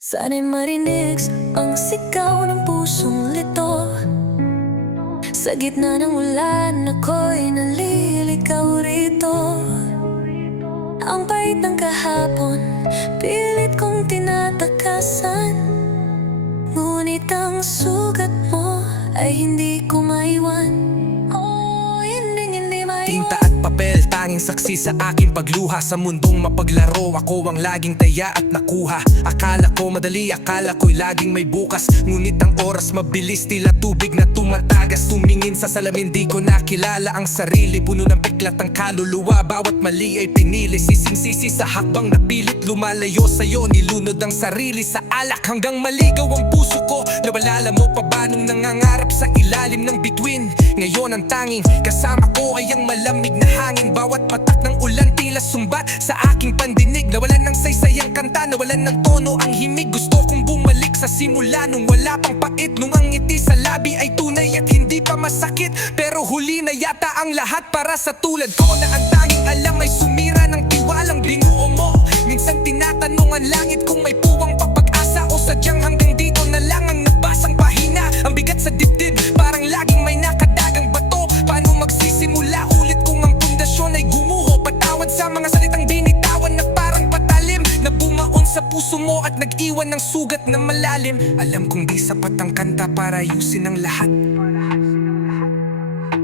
Sana'y marinig ang sigaw ng pusong lito. Sa gitna ng ulan, ako'y naliligaw rito. Ang pait ng kahapon, pilit kong tinatakasan. Ngunit ang sugat mo ay hindi ko maiwan. Oh, hindi maiwan. Tinta at papel, tanging saksi sa aking pagluha. Sa mundong mapaglaro, ako ang laging taya at nakuha. Akala ko madali, akala ko'y laging may bukas. Ngunit ang oras mabilis, tila tubig na tumatagas. Tumingin sa salamin, di ko nakilala ang sarili. Puno ng piklat ang kaluluwa, bawat mali ay pinili. Sising-sisi sa hakbang napilit, lumalayo sa'yo. Nilunod ang sarili sa alak hanggang maligaw ang puso ko. Nawalala mo pa ba nung nangangarap sa ilalim ng bituin? Ngayon ang tanging kasama ko ay ang malamig na hangin. Bawat patak ng ulan tila sumbat sa aking pandinig. Nawalan ng saysay ang kanta, nawalan ng tono ang himig. Gusto kong bumalik sa simula nung wala pang pait. Nung ang ngiti sa labi ay tunay at hindi pa masakit. Pero huli na yata ang lahat para sa tulad ko, na ang tanging alam ay sumira ng tiwalang binuo mo. Minsan tinatanong ang langit kung may puwang papag-asa o sadyang hanggang dito na lang ang nabasang pahina. Ang bigat sa dibdib, parang laging may nakadagang bato. Paano magsisimula ulit kung ang pundasyon ay gumuho? Patawad sa mga salitang binitawan na parang patalim, na bumaon sa puso mo at nag-iwan ng sugat na malalim. Alam kong di sapat ang kanta para ayusin ang lahat,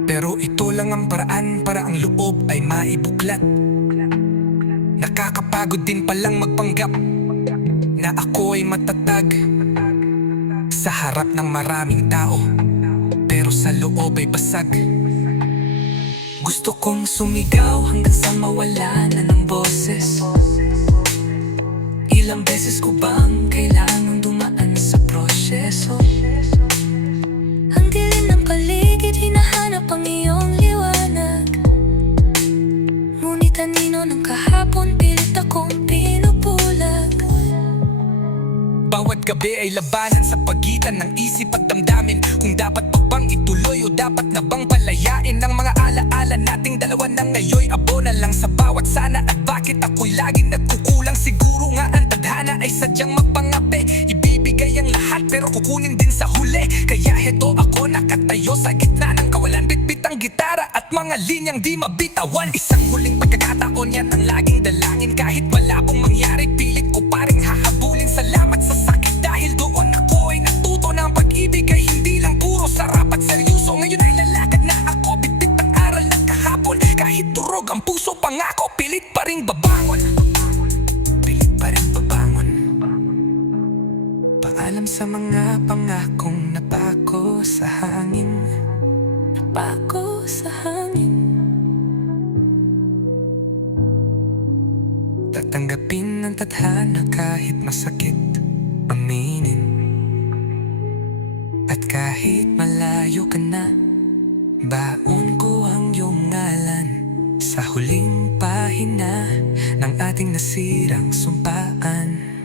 pero ito lang ang paraan para ang loob ay maibuklat. Nakakapagod din palang magpanggap na ako ay matatag sa harap ng maraming tao, pero sa loob ay basag. Gusto kong sumigaw hanggang sa mawala na ng boses. Ilang beses ko bang kailangang dumaan sa proseso? Ang dilim ng paligid, hinahanap ang iyong liwanag. Ngunit anino ng kahapon, pilit akong pinupulag. Bawat gabi ay labanan sa pagitan ng isip at damdamin. Kung dapat pa bang ituloy o dapat na bang palayain ang mga alaala nating dalawa na ngayoy abo na lang sa bawat sana. At bakit ako'y laging nagkukulang? Siguro nga ang tadhana ay sadyang mapangapi. Ibibigay ang lahat pero kukunin din sa huli. Kaya heto ako nakatayo sa gitna ng kawalan. Bitbit ang gitara at mga linyang di mabitawan. Isang huling pagkakataon, yan ang laging dalangin. Kahit malabong mangyari, pilit ko pa rin hahabulin. Salamat sa sakit dahil doon ako ay natuto na ang pag-ibig ay hindi lang puro sarap at seryoso. Ngayon ay lalakad na ako, bitbit ang aral ng kahapon. Kahit durog ang puso, pangako, pilit pa rin babangon. Pilit pa rin babangon. Paalam sa mga pangakong napako sa hangin. Napako sa hangin. Tatanggapin ang tadhana kahit masakit aminin. At kahit malayo ka na, baon ko ang iyong ngalan sa huling pahina ng ating nasirang sumpaan.